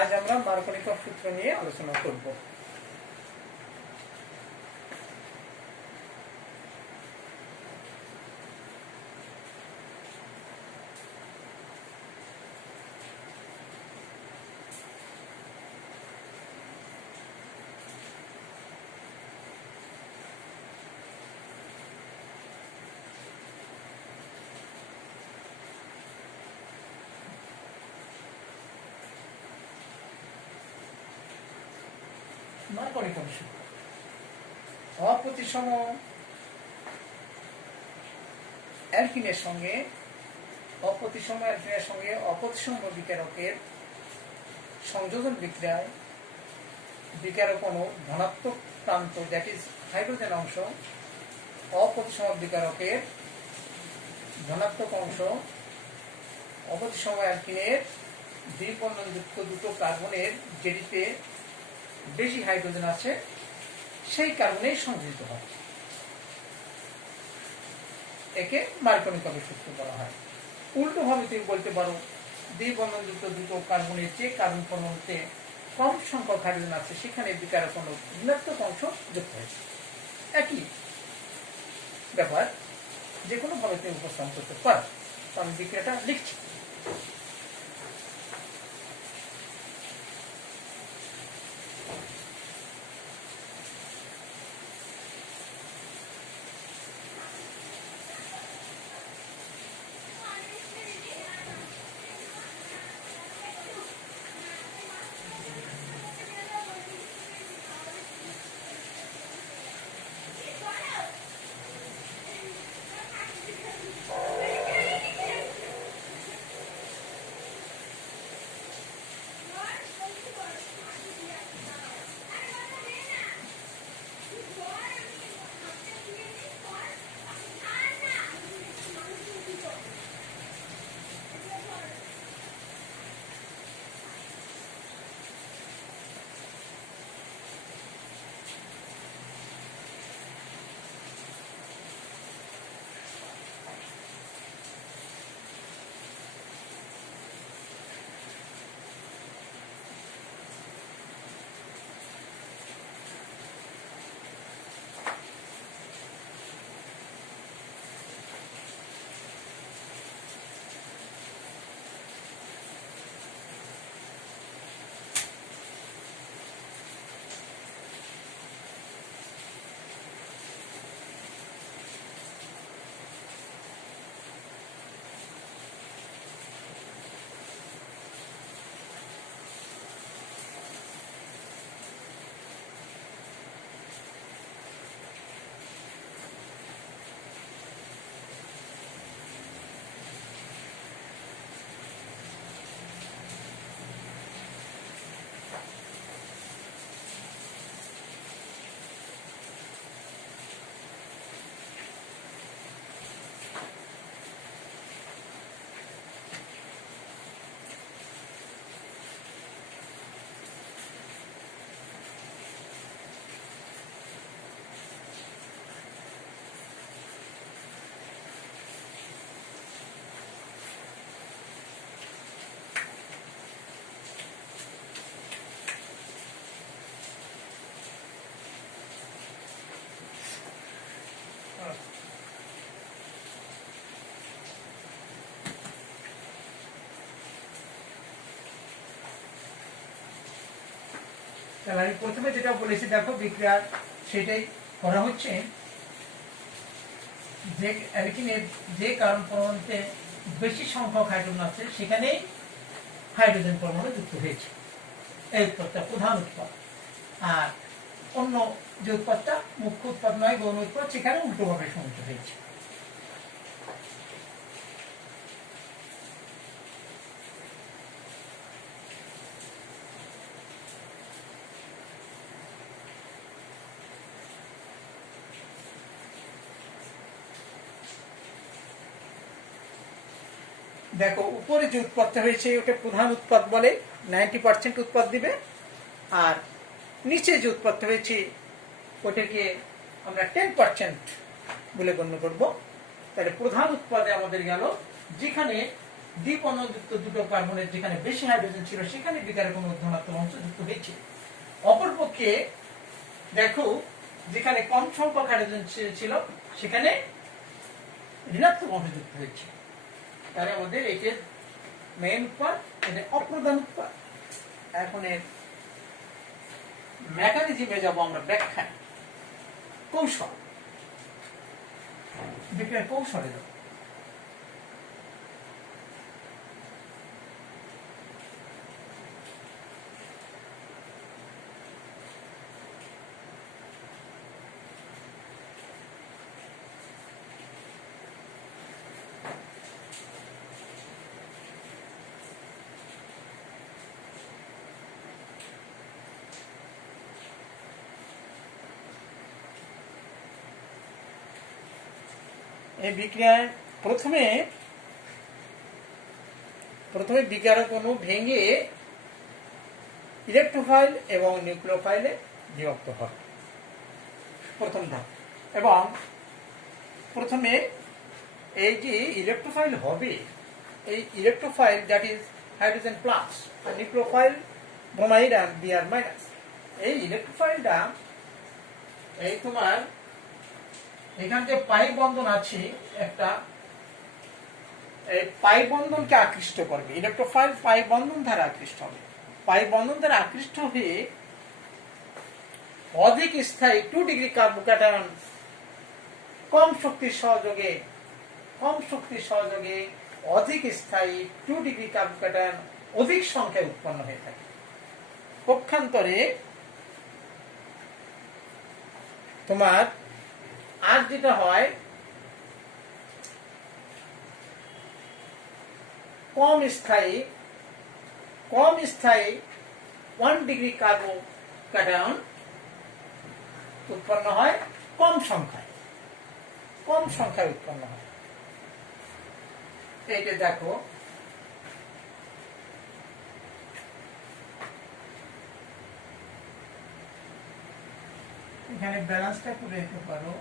আজ আমরা মার্কনিকভ সূত্র নিয়ে আলোচনা করব। মার্কনিকভ সূত্র অপ্রতিসম অ্যালকিনের সঙ্গে অপ্রতিসম বিকারকের সংযোজন বিক্রিয়ায় বিকারক অণু ধনাত্মক প্রান্ত দ্যাট ইজ হাইড্রোজেন অংশ অপ্রতিসম বিকারকের ধনাত্মক অংশ অপ্রতিসম অ্যালকিনের দ্বিবন্ধনযুক্ত দুটো কার্বনের যেটিতে বেশি হাইড্রোজেন আছে সেই কার্বনে সংযোজিত হয়। একে মার্কনিকভের সূত্র বলা হয়। উল্টোভাবে তুমি বলতে পারো দ্বিবন্ধনযুক্ত দুটো কার্বনের যে কার্বন পরমাণুতে কম সংখ্যক হাইড্রোজেন আছে সেখানে বিকারক অণু ঋণাত্মক অংশ যুক্ত হয়েছে। একই ব্যাপার যে কোনো ভাবে তুমি উপস্থাপন করতে পারো। আমি বিক্রিয়াটা লিখছি। আমি প্রথমে যেটা বলেছি দেখো বিক্রিয়া সেটাই করা হচ্ছে। যে অ্যালকিনের যে কার্বন পরমাণুতে বেশি সংখ্যক হাইড্রোজেন আছে সেখানেই হাইড্রোজেন পরমাণু যুক্ত হয়েছে। এই উৎপাদটা প্রধান উৎপাদ। আর অন্য যে উৎপাদটা মুখ্য উৎপাদ নয় গৌণ উৎপাদ সেখানে উল্টোভাবে সংযুক্ত হয়েছে। দেখো উপরে যে উৎপাদটা হয়েছে ওটা প্রধান উৎপাদ বলে, 90% উৎপাদ দিবে। আর নিচে যে উৎপাদটা হয়েছে ওটাকে আমরা 10% বলে গণ্য করব। তাহলে প্রধান উৎপাদে আমাদের গেল যেখানে দ্বিবন্ধনযুক্ত দুটো কার্বনের যেখানে বেশি হাইড্রোজেন ছিল সেখানে বিকারে কোনো ধনাত্মক অংশ যুক্ত হয়েছে। অপরপক্ষে দেখো যেখানে কম সংখ্যক হাইড্রোজেন ছিল সেখানে ঋণাত্মক অংশ যুক্ত হয়েছে। তাহলে আমাদের এটি মেইন উৎপাদ, এটা অপ্রধান উৎপাদ। এখন এর মেকানিজমে যাব আমরা, ব্যাখ্যায়, কৌশল, বিক্রিয়ার কৌশলে যাব। এই বিক্রিয়ায় প্রথমে বিকারক অণু ভেঙে ইলেকট্রোফাইল এবং নিউক্লিওফাইলে বিভক্ত হয়, প্রথম ধাপ। এবং প্রথমে এই যে ইলেকট্রোফাইল হবে, এই electrophile that is hydrogen plus আর নিউক্লিওফাইল ব্রোমাইড আর বিআর মাইনাস, এই ইলেকট্রোফাইলটা এই তোমার এখান যে পাই বন্ধন আছে একটা, এই পাই বন্ধনকে আকৃষ্ট করবে, ইলেকট্রোফাইল পাই বন্ধন দ্বারা আকৃষ্ট হবে। পাই বন্ধন দ্বারা আকৃষ্ট হয়ে অধিক স্থায়ী 2 ডিগ্রি কার্বোক্যাটায়ন কম শক্তির সহযোগে অধিক স্থায়ী 2 ডিগ্রি কার্বোক্যাটায়ন অধিক সংখ্যায় উৎপন্ন হয়ে থাকে। পক্ষান্তরে তোমার আর যেটা হয়, কম স্থায়ী 1 ডিগ্রি কার্বোক্যাটায়ন উৎপন্ন হয় কম সংখ্যায় উৎপন্ন হয়। এইটা দেখো, এখানে ব্যালেন্সটা করে দিতে পারো।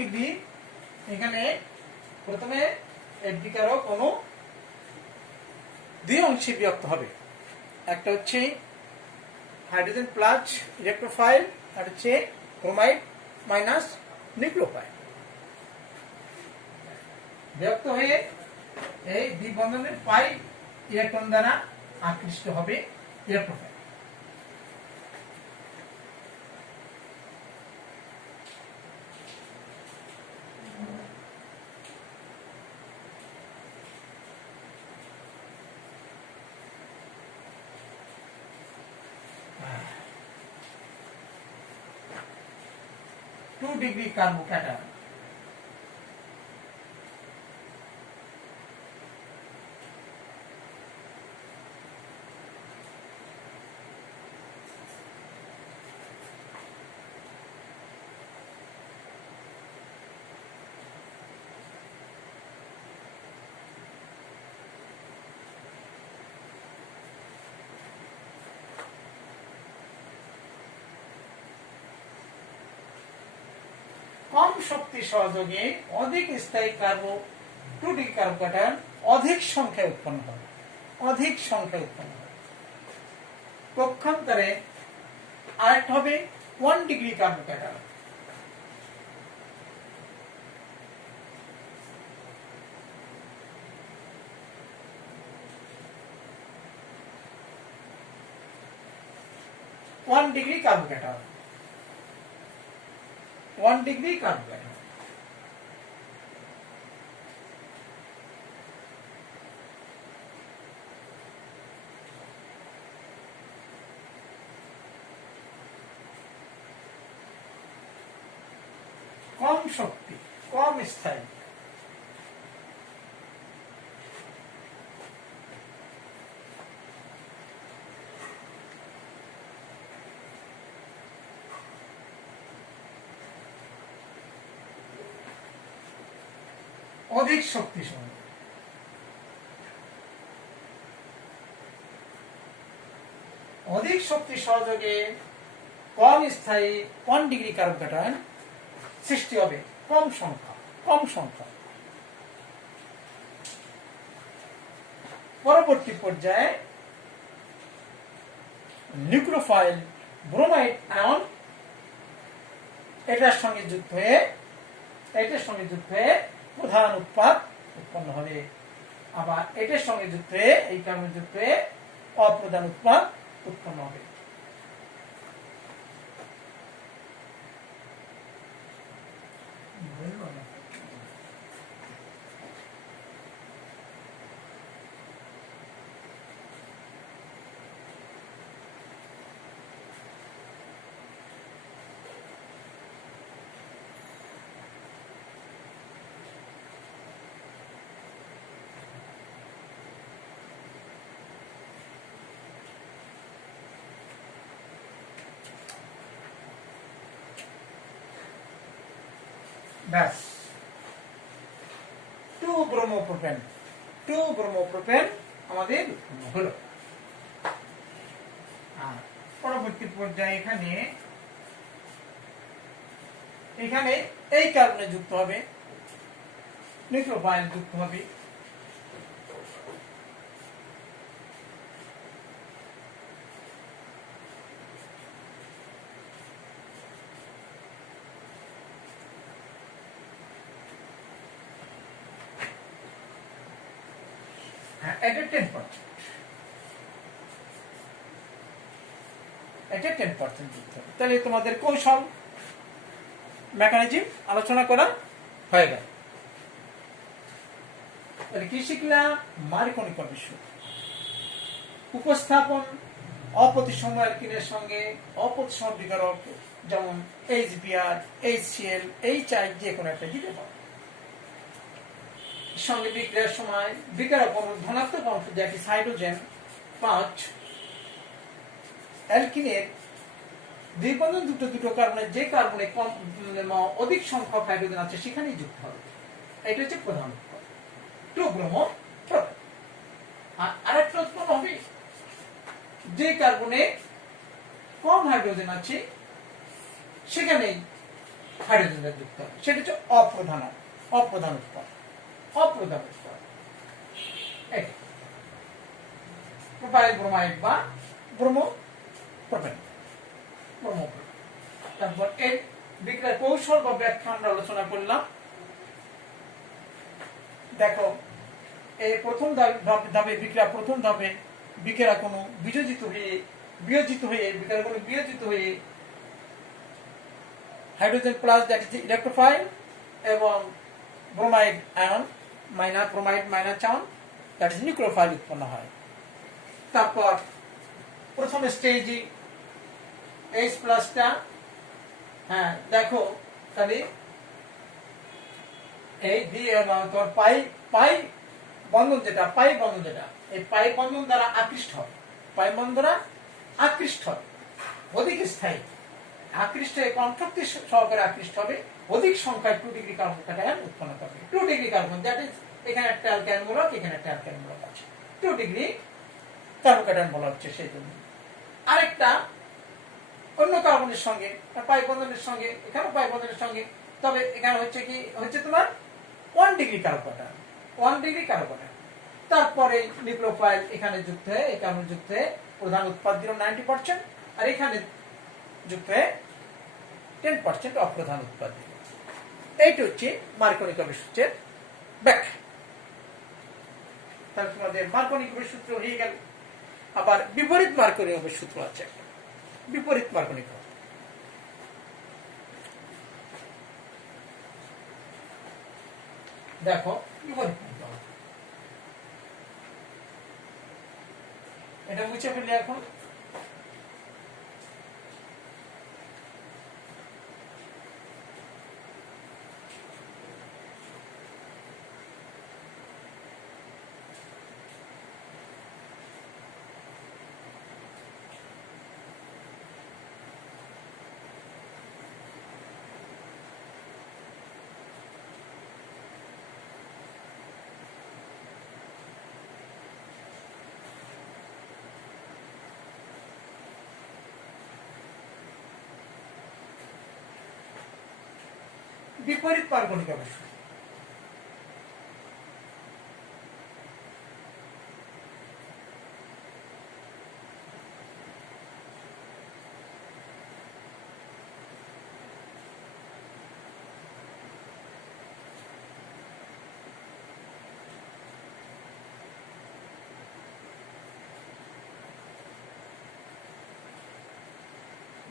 ডিগ্রি এখানে প্রথমে বিকারক অণু দুই অংশে বিভক্ত হবে, একটা হচ্ছে হাইড্রোজেন প্লাস ইলেকট্রোফাইল আর হচ্ছে ব্রোমাইড মাইনাস নিউক্লিওফাইল। বিভক্ত হয়ে এই দ্বিবন্ধনের পাই ইলেকট্রন দ্বারা আকৃষ্ট হবে ইলেকট্রোফাইল। ডিগ্রি কার্বোক্যাটায়ন কম শক্তি সহযোগে অধিক স্থায়ী 2 ডিগ্রি কার্বোক্যাটায়ন অধিক সংখ্যায় উৎপন্ন হবে। পক্ষান্তরে আরেকটা হবে 1 degree carbocation. One degree carbocation কম শক্তি, কম স্থায়ী। অধিক শক্তিশালী, অধিক শক্তি সহযোগে কম স্থায়ী, কম ডিগ্রি কার্বন কাটায়ন সৃষ্টি হবে, কম সংখ্যা, কম সংখ্যা। পরবর্তী পর্যায়ে নিউক্লিওফাইল ব্রোমাইড আয়ন এটার সঙ্গে যুক্ত হয়ে প্রধান উৎপাদ উৎপন্ন হবে, আবার এটার সঙ্গে যুক্ত হয়ে, এই কার্বন যুক্ত হয়ে অপ্রধান উৎপাদ উৎপন্ন হবে। ব্যাস, 2 ব্রোমোপ্রোপেন আমাদের হলো। আর পরবর্তী পর্যায়ে এখানে এই কার্বনে যুক্ত হবে, নিউক্লিওফাইল যুক্ত হবে, এটা 10% যুক্ত হবে। তাহলে তোমাদের কৌশল মেকানিজম আলোচনা করা হয়ে গেল। তাহলে কি শিখলাম? মার্কনি কবির সূত্র, উপস্থাপন অপ্রতিসম অ্যালকিনের সঙ্গে অপ্রতিসম বিকারক, যেমন HBr, HCl, HI যে কোনো একটা দিতে পারো। সঙ্গে বিক্রিয়ার সময় বিকারক ধনাত্মক অংশ যেটি হাইড্রোজেন 5, অ্যালকিনের দ্বিবন্ধন দুটো কার্বনের যে কার্বনে কম অধিক সংখ্যক হাইড্রোজেন আছে সেখানেই যুক্ত হবে। এটা হচ্ছে প্রধান উৎপাদ, 2-ব্রোমোপ্রোপেন। আর আরেকটা উৎপন্ন হবে যে কার্বনে কম হাইড্রোজেন আছে সেখানেই হাইড্রোজেনটা যুক্ত হবে, সেটা হচ্ছে অপ্রধান উৎপাদ। প্রোপাইল ব্রোমাইড বা ব্রোমোপ্রোপেন। তারপর এর বিক্রিয়ার কৌশল বা ব্যাখ্যা আমরা আলোচনা করলাম। দেখো, এই প্রথম ধাপে বিক্রিয়া, প্রথম ধাপে বিক্রিয়া কোনো বিয়োজিত হয়ে hydrogen plus that is electrophile এবং bromide ion bromide minus ion that is nucleophile উৎপন্ন হয়। তারপর প্রথম স্টেজে H প্লাসটা, দেখো তাহলে এই তোমার পাই বন্ধন যেটা এই পাই বন্ধন দ্বারা আকৃষ্ট হবে, অধিক স্থায়ী আকৃষ্ট হয়ে কম শক্তি সহকারে আকৃষ্ট হবে, অধিক সংখ্যায় 2 ডিগ্রি কার্বন কাটায়ন উৎপন্ন করবে। 2 ডিগ্রি কার্বন দ্যাট ইজ, এখানে একটা অ্যালকাইল মূলক, এখানে একটা অ্যালকাইল মূলক আছে, 2 ডিগ্রি কার্বন কাটায়ন বলা হচ্ছে। সেই জন্য আরেকটা অন্য কার্বনের সঙ্গে পাই বন্ধনের সঙ্গে, এখানে পাই বন্ধনের সঙ্গে, তবে এখানে হচ্ছে তোমার 1 ডিগ্রি কার্বন কাটায়ন। তারপরে নিউক্লিওফাইল এখানে যুক্ত হয়ে, এই কার্বন যুক্ত হয়ে প্রধান উৎপাদ দিল 90%, আর এখানে যুক্ত হয়ে 10% অপ্রধান উৎপাদ দিল। এইটা হচ্ছে মার্কনি-কবির সূত্রের ব্যাখ্যা। তাহলে তোমাদের মার্কনি-কবির সূত্র হয়ে গেল। আবার বিপরীত মার্কনি-কবির সূত্র আছে একটা, বিপরীত মার্কনি-কবি। দেখো বিপরীত, এটা মুছে ফেললে এখন বিপরীত পারগণিক আবেশ।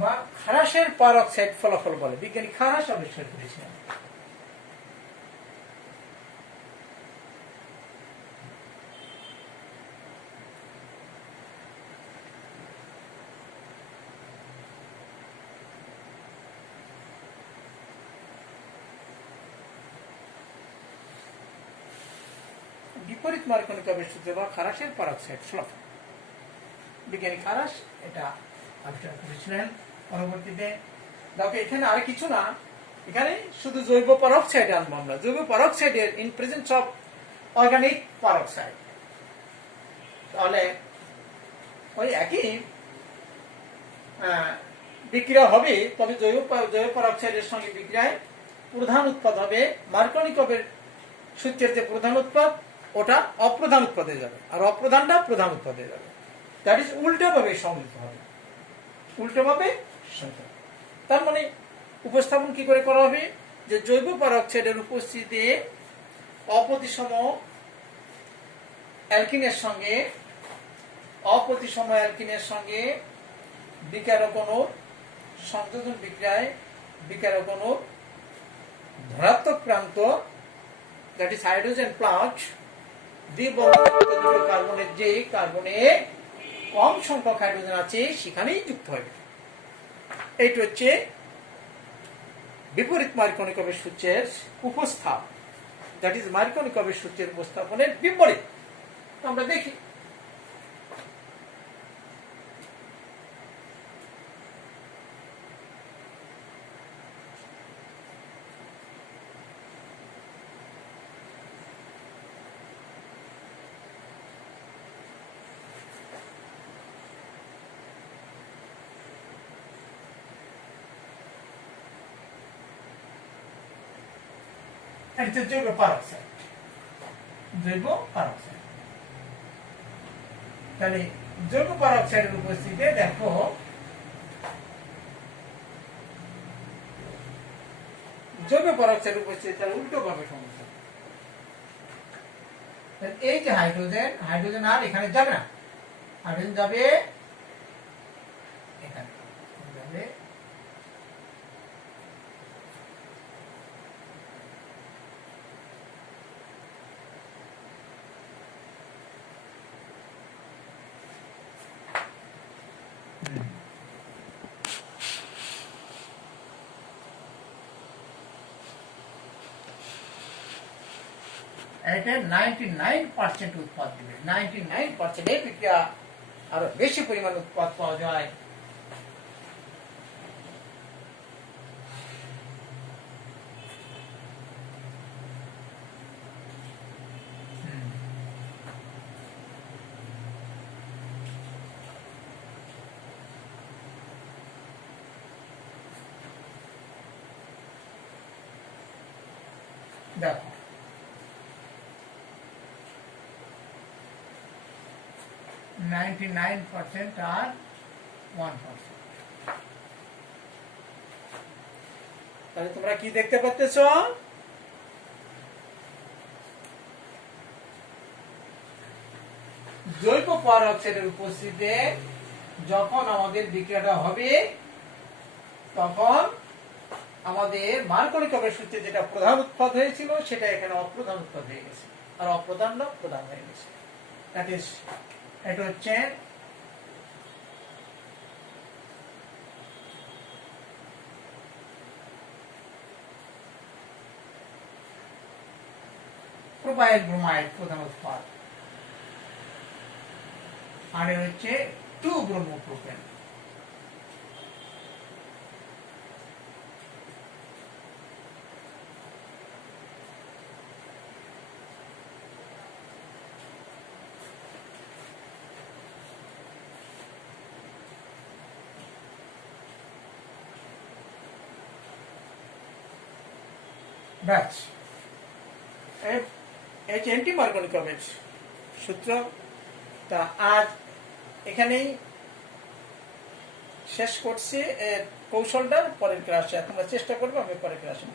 বা খারাসের পারক্সাইড ফলাফল বলে, বিজ্ঞানী খারাস আবিষ্কার করেছিলেন। বিপরীত মার্কনিক আবেশ সূত্র বা খারাসের পারক্সাইড ফলাফল, বিজ্ঞানী খারাস এটা আবিষ্কার করেছিলেন। পরবর্তীতে দেখো এখানে আর কিছু না, এখানে শুধু জৈব পারক্সাইড আনবো আমরা, জৈব পারক্সাইডের in presence of organic peroxide, তাহলে ওই একই বিক্রিয়া হবে, তবে জৈব পারক্সাইডের সঙ্গে বিক্রিয়ায় প্রধান উৎপাদ হবে মার্কনিক আবেশ সূত্রের যে প্রধান উৎপাদ ওটা অপ্রধান উৎপাদে যাবে, আর অপ্রধানটা প্রধান উৎপাদে যাবে। দ্যাট ইজ উল্টোভাবে সংযুক্ত হবে, উল্টোভাবে সংযুক্ত। তার মানে উপস্থাপন কি করে করা হবে, যে জৈব পারক্সাইডের উপস্থিতিতে অপ্রতিসম অ্যালকিনের সঙ্গে বিকারক অণুর সংযোজন বিক্রিয়ায় বিকারক অণুর ধনাত্মক প্রান্ত, দ্যাট ইজ হাইড্রোজেন প্লাস দ্বিবন্ধনযুক্ত কার্বনের যে কার্বনে কম সংখ্যক হাইড্রোজেন আছে সেখানেই যুক্ত হবে। এইটা হচ্ছে বিপরীত মার্কনিক আবেশ সূত্রের উপস্থাপ, দ্যাট ইজ মার্কনিক আবেশ সূত্রের উপস্থাপনের বিপরীত। আমরা দেখি জৈব পারক্সাইড, তাহলে জৈব পারক্সাইডের উপস্থিতিতে দেখো জৈব পারক্সাইডের উপস্থিতি তাহলে উল্টো ভাবে সমস্যা। এই যে হাইড্রোজেন আর এখানে যাবে না, হাইড্রোজেন যাবে এখানে, যাবে এটা 99% উৎপাদ দিবে, 99% এই বিক্রিয়া আরো বেশি পরিমাণ উৎপাদ পাওয়া যায়। দেখো 99% আর 1%, তাহলে তোমরা কি দেখতে পাচ্ছ, জৈব পারক্সাইডের উপস্থিতিতে যখন আমাদের বিক্রিয়াটা হবে তখন আমাদের মার্কনিক আবেশ সূত্রে যেটা প্রধান উৎপাদ হয়েছিল সেটা এখানে অপ্রধান উৎপাদ হয়ে গেছে, আর অপ্রধানটা প্রধান হয়ে গেছে। দ্যাট ইজ এটা হচ্ছে প্রোপাইল ব্রোমাইড প্রধান উৎপাদ, আর হচ্ছে 2-ব্রোমোপ্রোপেন। ব্যাচ এই যে অ্যান্টি মার্কনিকভের সূত্র। তা আজ এখানেই শেষ করছি কৌশলটার। পরের ক্লাসে তোমরা চেষ্টা করবে, আমি পরের ক্লাসে